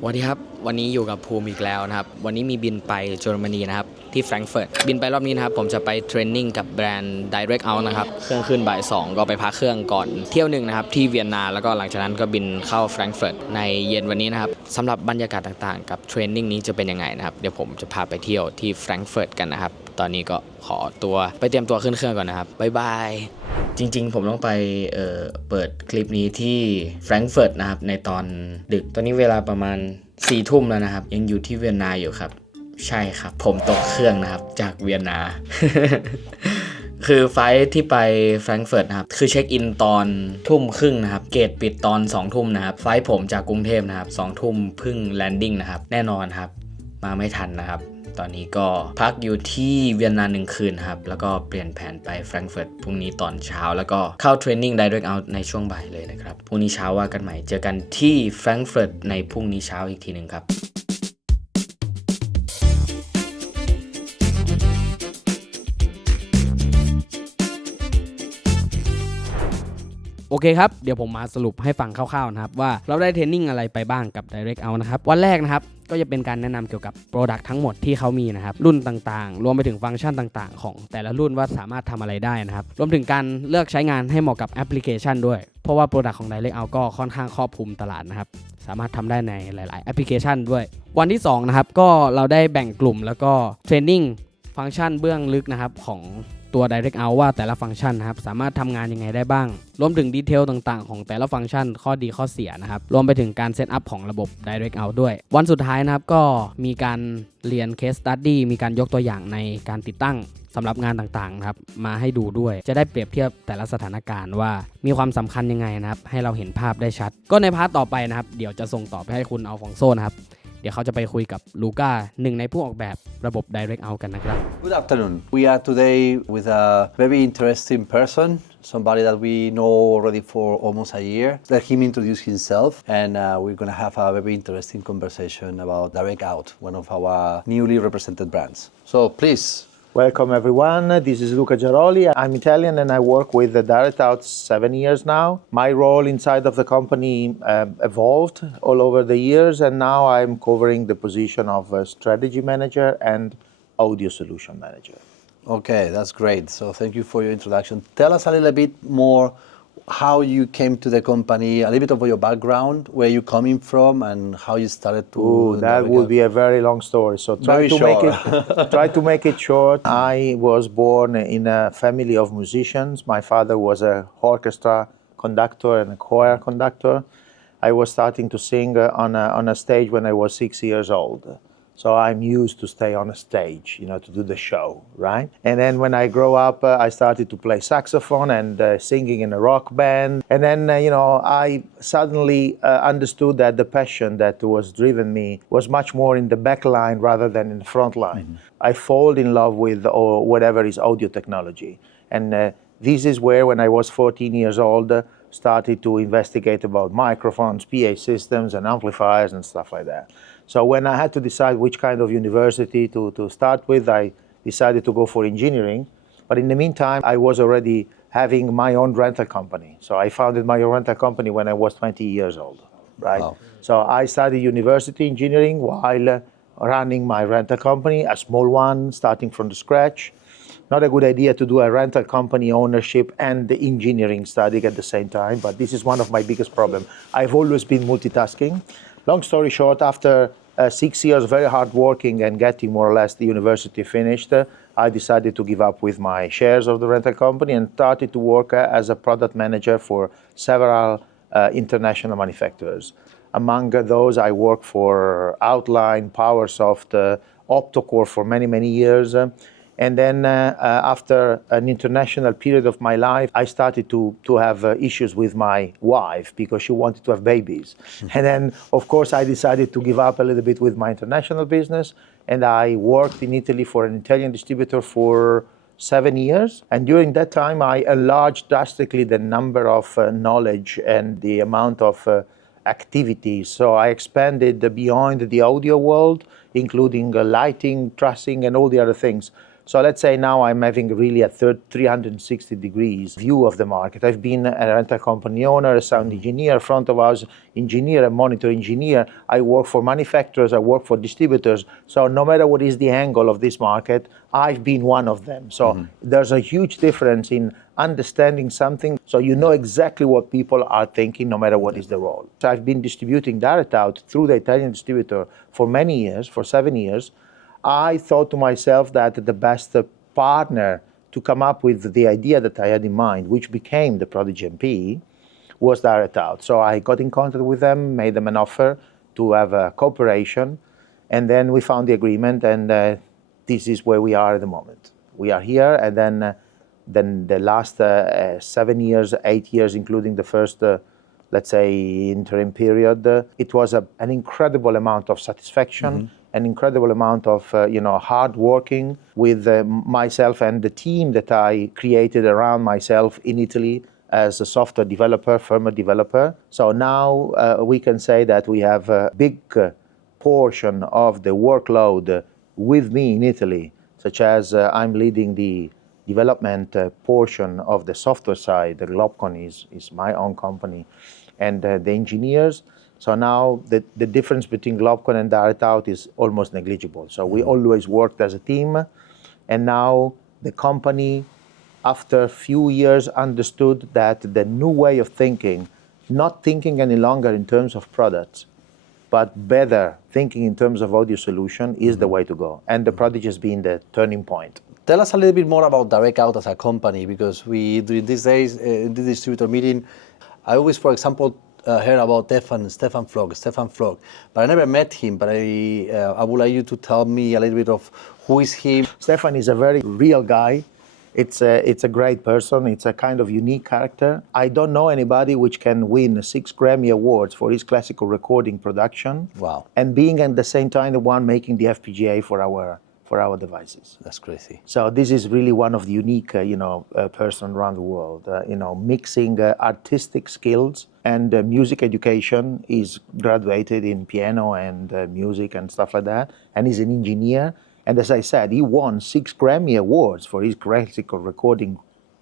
สวัสดีครับวันนี้อยู่กับภูมิอีกแล้วนะครับวันนี้มีบินไปเยอรมนีนะครับที่แฟรงก์เฟิร์ตบินไปรอบนี้นะครับผมจะไปเทรนนิ่งกับแบรนด์ DirectOut นะครับเครื่องขึ้นบ่าย2ก็ไปพักเครื่องก่อนเที่ยวหนึ่งนะครับที่เวียนนาแล้วก็หลังจากนั้นก็บินเข้าแฟรงก์เฟิร์ตในเย็นวันนี้นะครับสำหรับบรรยากาศต่างๆกับเทรนนิ่งนี้จะเป็นยังไงนะครับเดี๋ยวผมจะพาไปเที่ยวที่แฟรงก์เฟิร์ตกันนะครับตอนนี้ก็ขอตัวไปเตรียมตัวขึ้นเครื่องก่อนนะครับบ๊ายบายจริงๆผมต้องไปเปิดคลิปนี้ที่แฟรงก์เฟิร์ตนะครับในตอนดึกตอนนี้เวลาประมาณ4 ทุ่มแล้วนะครับยังอยู่ที่เวียนนาอยู่ครับใช่ครับผมตกเครื่องนะครับจากเวียนนา คือไฟล์ที่ไปแฟรงก์เฟิร์ตนะครับคือเช็คอินตอน20:30นะครับเกตปิดตอน20:00นะครับไฟล์ผมจากกรุงเทพนะครับ20:00เพิ่งแลนดิ้งนะครับแน่นอนครับมาไม่ทันนะครับตอนนี้ก็พักอยู่ที่เวียนนา1 คืนครับแล้วก็เปลี่ยนแผนไปแฟรงก์เฟิร์ตพรุ่งนี้ตอนเช้าแล้วก็เข้าเทรนนิ่ง DirectOut ในช่วงบ่ายเลยนะครับพรุ่งนี้เช้าว่ากันใหม่เจอกันที่แฟรงก์เฟิร์ตในพรุ่งนี้เช้าอีกทีนึงครับโอเคครับเดี๋ยวผมมาสรุปให้ฟังคร่าวๆนะครับว่าเราได้เทรนนิ่งอะไรไปบ้างกับ DirectOut นะครับวันแรกนะครับก็จะเป็นการแนะนำเกี่ยวกับ Product ทั้งหมดที่เขามีนะครับรุ่นต่างๆรวมไปถึงฟังก์ชันต่างๆของแต่ละรุ่นว่าสามารถทำอะไรได้นะครับรวมถึงการเลือกใช้งานให้เหมาะกับแอปพลิเคชันด้วยเพราะว่า Product ของ DirectOut ก็ค่อนข้างครอบคลุมตลาดนะครับสามารถทำได้ในหลายๆแอปพลิเคชันด้วยวันที่2นะครับก็เราได้แบ่งกลุ่มแล้วก็เทรนนิ่งฟังก์ชันเบื้องลึกนะครับของตัว DirectOut ว่าแต่ละฟังก์ชันนะครับสามารถทำงานยังไงได้บ้างรวมถึงดีเทลต่างๆของแต่ละฟังก์ชันข้อดีข้อเสียนะครับรวมไปถึงการเซตอัพของระบบ DirectOut ด้วยวันสุดท้ายนะครับก็มีการเรียน Case Study มีการยกตัวอย่างในการติดตั้งสำหรับงานต่างๆนะครับมาให้ดูด้วยจะได้เปรียบเทียบแต่ละสถานการณ์ว่ามีความสำคัญยังไงนะครับให้เราเห็นภาพได้ชัดก็ในพาร์ทต่อไปนะครับเดี๋ยวจะส่งต่อไปให้คุณอัลฟองโซนะครับเดี๋ยวเขาจะไปคุยกับลูก้าหนึ่งในผู้ออกแบบระบบ DirectOut กันนะครับ Good afternoon. We are today with a very interesting person, somebody that we know already for almost a year. Let him introduce himself, and we're going to have a very interesting conversation about DirectOut, one of our newly represented brands. So please. Welcome everyone. This is Luca Giaroli. I'm Italian and I work with DirectOut 7 years now. My role inside of the company evolved all over the years, and now I'm covering the position of strategy manager and audio solution manager. Okay, that's great. So thank you for your introduction. Tell us a little bit more how you came to the company, a little bit of your background, where you're coming from, and how you started to. That would be a very long story. So try to make it short. I was born in a family of musicians. My father was a orchestra conductor and a choir conductor. I was starting to sing on a stage when I was 6 years old. So I'm used to stay on a stage, to do the show, right? And then when I grow up, I started to play saxophone and singing in a rock band. And then, I suddenly understood that the passion that was driven me was much more in the back line rather than in the front line. Mm-hmm. I fall in love with whatever is audio technology. And this is where, when I was 14 years old, started to investigate about microphones, PA systems, and amplifiers and stuff like that. So when I had to decide which kind of university to start with, I decided to go for engineering. But in the meantime, I was already having my own rental company. So I founded my own rental company when I was 20 years old, right? Wow. So I studied university engineering while running my rental company, a small one, starting from the scratch. Not a good idea to do a rental company ownership and the engineering study at the same time, but this is one of my biggest problems. I've always been multitasking. Long story short, after 6 years very hard working and getting more or less the university finished, I decided to give up with my shares of the rental company and started to work as a product manager for several international manufacturers. Among those, I worked for Outline, PowerSoft, Optocore for many, many years. And then after an international period of my life, I started to have issues with my wife because she wanted to have babies. And then, of course, I decided to give up a little bit with my international business. And I worked in Italy for an Italian distributor for 7 years. And during that time, I enlarged drastically the number of knowledge and the amount of activities. So I expanded beyond the audio world, including lighting, trussing, and all the other things. So let's say now I'm having really a 360 degrees view of the market. I've been a rental company owner, a sound engineer, front of house engineer, a monitor engineer. I work for manufacturers, I work for distributors. So no matter what is the angle of this market, I've been one of them. So there's a huge difference in understanding something. So you know exactly what people are thinking no matter what is the role. So I've been distributing DirectOut through the Italian distributor for many years, for 7 years. I thought to myself that the best partner to come up with the idea that I had in mind, which became the Prodigy MP, was DirectOut. So I got in contact with them, made them an offer to have a cooperation, and then we found the agreement, and this is where we are at the moment. We are here, and then the last 7 years, 8 years, including the first, let's say, interim period, it was an incredible amount of satisfaction, an incredible amount of hard working with myself and the team that I created around myself in Italy as a software developer, firmware developer. So now we can say that we have a big portion of the workload with me in Italy, such as I'm leading the development portion of the software side. The Globcon is my own company, and the engineers. So now the difference between Globcon and DirectOut is almost negligible. So we always worked as a team, and now the company, after a few years, understood that the new way of thinking, not thinking any longer in terms of products, but better thinking in terms of audio solution is the way to go. And the Prodigy has been the turning point. Tell us a little bit more about DirectOut as a company, because we, during these days, in the distributor meeting, I always, for example, heard about Stefan Flock, but I never met him, but I would like you to tell me a little bit of who is he. Stefan is a very real guy. It's a great person. It's a kind of unique character. I don't know anybody which can win 6 Grammy Awards for his classical recording production. Wow. And being at the same time the one making the FPGA for our devices. That's crazy. So this is really one of the unique, person around the world. Mixing artistic skills and music education. He's graduated in piano and music and stuff like that. And he's an engineer. And as I said, he won 6 Grammy Awards for his classical recording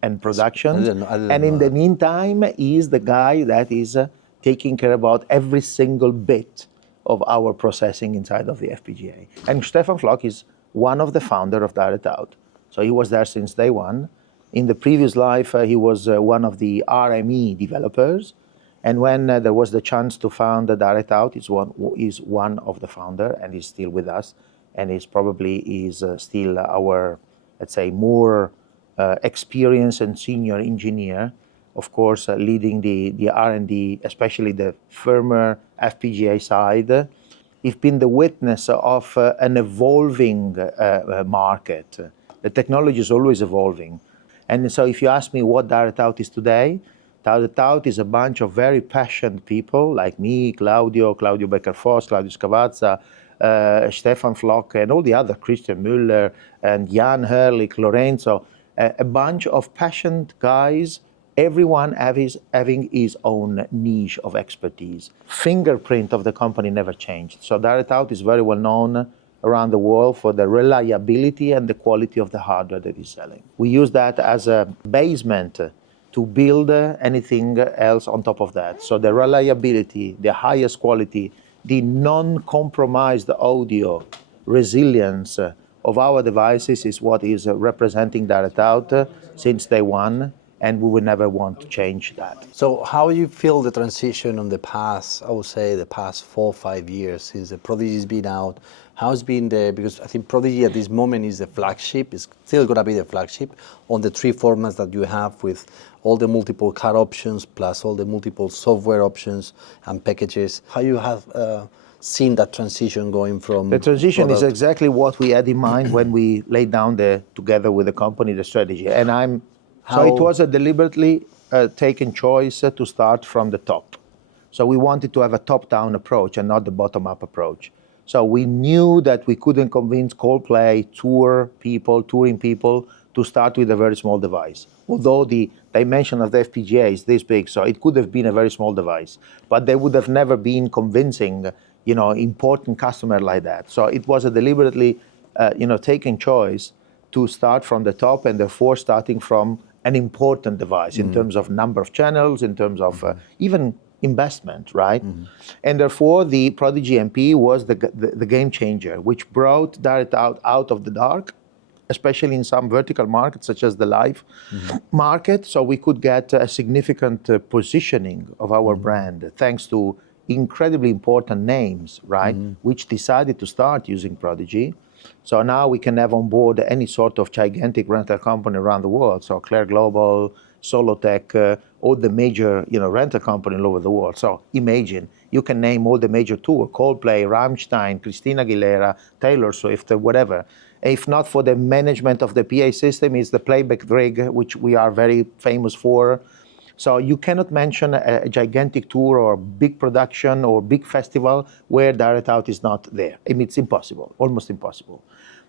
and production. I didn't and know in that. the meantime, he's the guy that is taking care about every single bit of our processing inside of the FPGA. And Stefan Flock is one of the founder of DirectOut. So he was there since day one. In the previous life, he was one of the RME developers. And when there was the chance to found the DirectOut, he's one of the founder, and he's still with us. And he's probably still our, let's say, more experienced and senior engineer, of course, leading the R&D, especially the firmware FPGA side. He's been the witness of an evolving market. The technology is always evolving. And so if you ask me what DirectOut is today, DirectOut is a bunch of very passionate people like me, Claudio Becker-Foss, Claudio Scavazza, Stefan Flock, and all the other, Christian Müller, and Jan Herlich, Lorenzo, a bunch of passionate guys, everyone having his own niche of expertise. Fingerprint of the company never changed. So DirectOut is very well known around the world for the reliability and the quality of the hardware that is selling. We use that as a basement to build anything else on top of that. So the reliability, the highest quality, the non-compromised audio resilience of our devices is what is representing DirectOut since day one, and we will never want to change that. So how you feel the transition on the past, I would say the past 4 or 5 years since the Prodigy's been out? How's been because I think Prodigy at this moment is the flagship, it's still gonna be the flagship on the 3 formats that you have with all the multiple card options plus all the multiple software options and packages. How you have seen that transition going from... The transition is product? exactly what we had in mind when we laid down together with the company, the strategy. And so it was a deliberately taken choice to start from the top. So we wanted to have a top-down approach and not the bottom-up approach. So we knew that we couldn't convince Coldplay touring people to start with a very small device. Although the dimension of the FPGA is this big, so it could have been a very small device, but they would have never been convincing, important customer like that. So it was a deliberately, taken choice to start from the top and therefore starting from an important device in terms of number of channels, in terms of even investment, right? And therefore, the Prodigy MP was the game changer, which brought DirectOut out of the dark, especially in some vertical markets such as the live market. So we could get a significant positioning of our brand thanks to incredibly important names, right, which decided to start using Prodigy. So now we can have on board any sort of gigantic rental company around the world. So Claire Global, Solotech, all the major, rental company all over the world. So imagine, you can name all the major tour, Coldplay, Rammstein, Christina Aguilera, Taylor Swift, whatever. If not for the management of the PA system, is the playback rig, which we are very famous for. So you cannot mention a gigantic tour or big production or big festival where DirectOut is not there. I mean, it's impossible, almost impossible.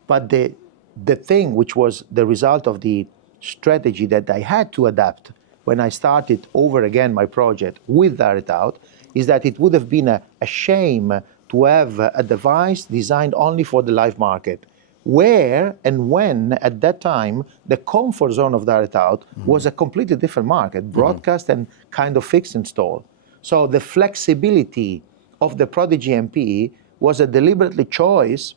But the thing which was the result of the strategy that I had to adapt when I started over again my project with DirectOut is that it would have been a shame to have a device designed only for the live market, where and when at that time the comfort zone of DirectOut was a completely different market, broadcast and kind of fixed install. So the flexibility of the Prodigy MP was a deliberately choice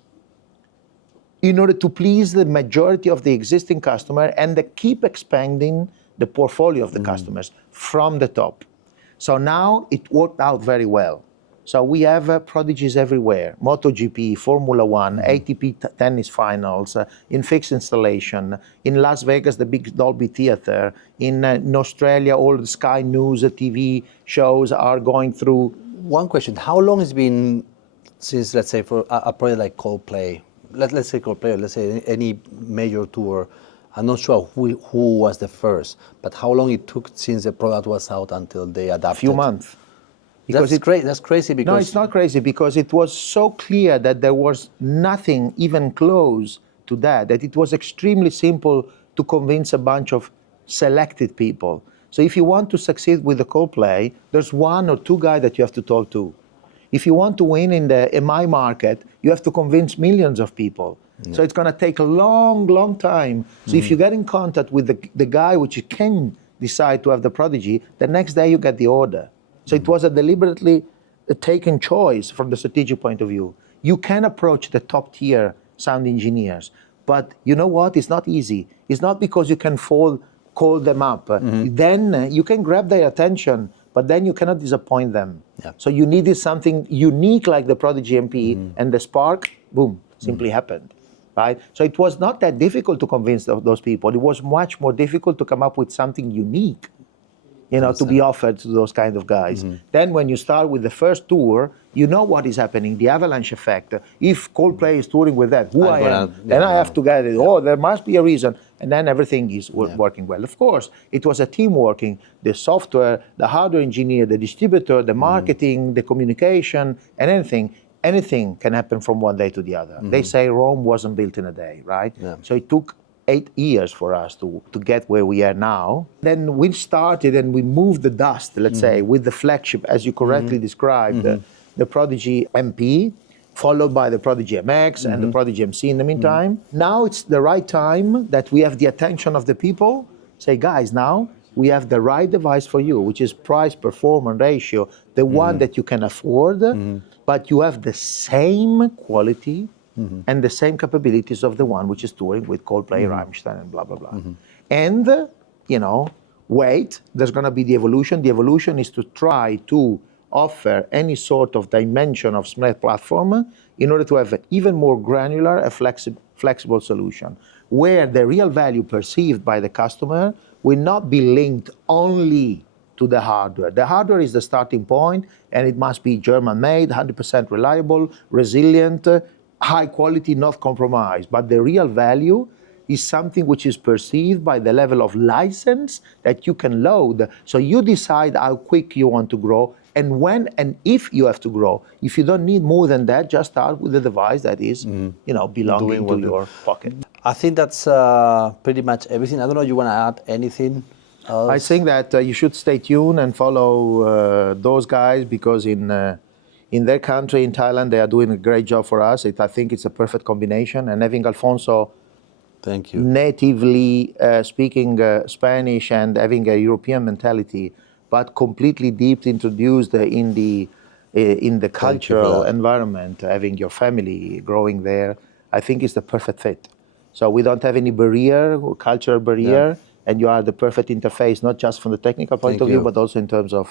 in order to please the majority of the existing customer and keep expanding the portfolio of the customers from the top. So now it worked out very well. So we have prodigies everywhere, MotoGP, Formula One, ATP tennis finals, in fixed installation, in Las Vegas, the big Dolby Theater, in Australia, all the Sky News TV shows are going through. One question, how long has it been since, let's say, for a project like Coldplay, let's say Coldplay, let's say any major tour, I'm not sure who was the first, but how long it took since the product was out until they adapted? A few months. Because that's crazy because... No, it's not crazy because it was so clear that there was nothing even close to that it was extremely simple to convince a bunch of selected people. So if you want to succeed with the Coldplay, there's one or two guys that you have to talk to. If you want to win in the MI market, you have to convince millions of people. So it's going to take a long, long time. So if you get in contact with the guy which you can decide to have the Prodigy, the next day you get the order. So it was a deliberately taken choice from the strategic point of view. You can approach the top tier sound engineers, but you know what? It's not easy. It's not because you can call them up. Then you can grab their attention, but then you cannot disappoint them. Yeah. So you needed something unique like the Prodigy MP, and the spark, boom, simply happened. Right? So it was not that difficult to convince those people. It was much more difficult to come up with something unique, to be offered to those kind of guys. Then when you start with the first tour, you know what is happening, the avalanche effect. If Coldplay is touring with that, then I have to get it. Oh, there must be a reason. And then everything is working well. Of course, it was a team working, the software, the hardware engineer, the distributor, the marketing, the communication, and anything can happen from one day to the other. They say Rome wasn't built in a day, right? Yeah. So it took 8 years for us to get where we are now. Then we started and we moved the dust, let's say, with the flagship, as you correctly described, the Prodigy MP, followed by the Prodigy MX and the Prodigy MC in the meantime. Now it's the right time that we have the attention of the people. Say, guys, now we have the right device for you, which is price-performance ratio, the one that you can afford, but you have the same quality and the same capabilities of the one which is touring with Coldplay, Rammstein, and blah, blah, blah. And, wait, there's going to be the evolution. The evolution is to try to offer any sort of dimension of smart platform in order to have an even more granular and flexible solution, where the real value perceived by the customer will not be linked only to the hardware. The hardware is the starting point, and it must be German-made, 100% reliable, resilient, high quality, not compromised. But the real value is something which is perceived by the level of license that you can load. So you decide how quick you want to grow and when and if you have to grow. If you don't need more than that, just start with a device that is, belonging to your pocket. I think that's pretty much everything. I don't know if you want to add anything else? I think that you should stay tuned and follow those guys because in their country, in Thailand, they are doing a great job for us. I think it's a perfect combination. And having Alfonso Thank you. natively speaking Spanish and having a European mentality, but completely deep introduced in the cultural environment, having your family growing there, I think is the perfect fit. So we don't have any barrier, cultural barrier, and you are the perfect interface, not just from the technical point of view, but also in terms of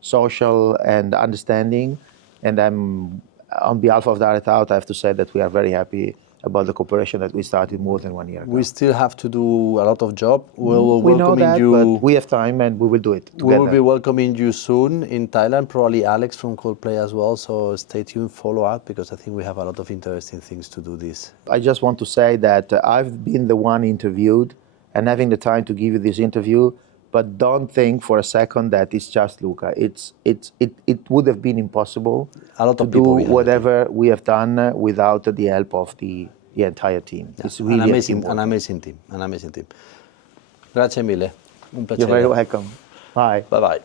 social and understanding. And I'm, on behalf of DirectOut, I have to say that we are very happy about the cooperation that we started more than 1 year ago. We still have to do a lot of job. We know that, but we have time and we will do it together. We will be welcoming you soon in Thailand, probably Alex from Coldplay as well, so stay tuned, follow up, because I think we have a lot of interesting things to do this. I just want to say that I've been the one interviewed and having the time to give you this interview, but don't think for a second that it's just Luca. It would have been impossible to do whatever we have done without the help of the entire team. It's really an amazing team. Grazie mille. Un piacere. You're very welcome. Bye. Bye bye.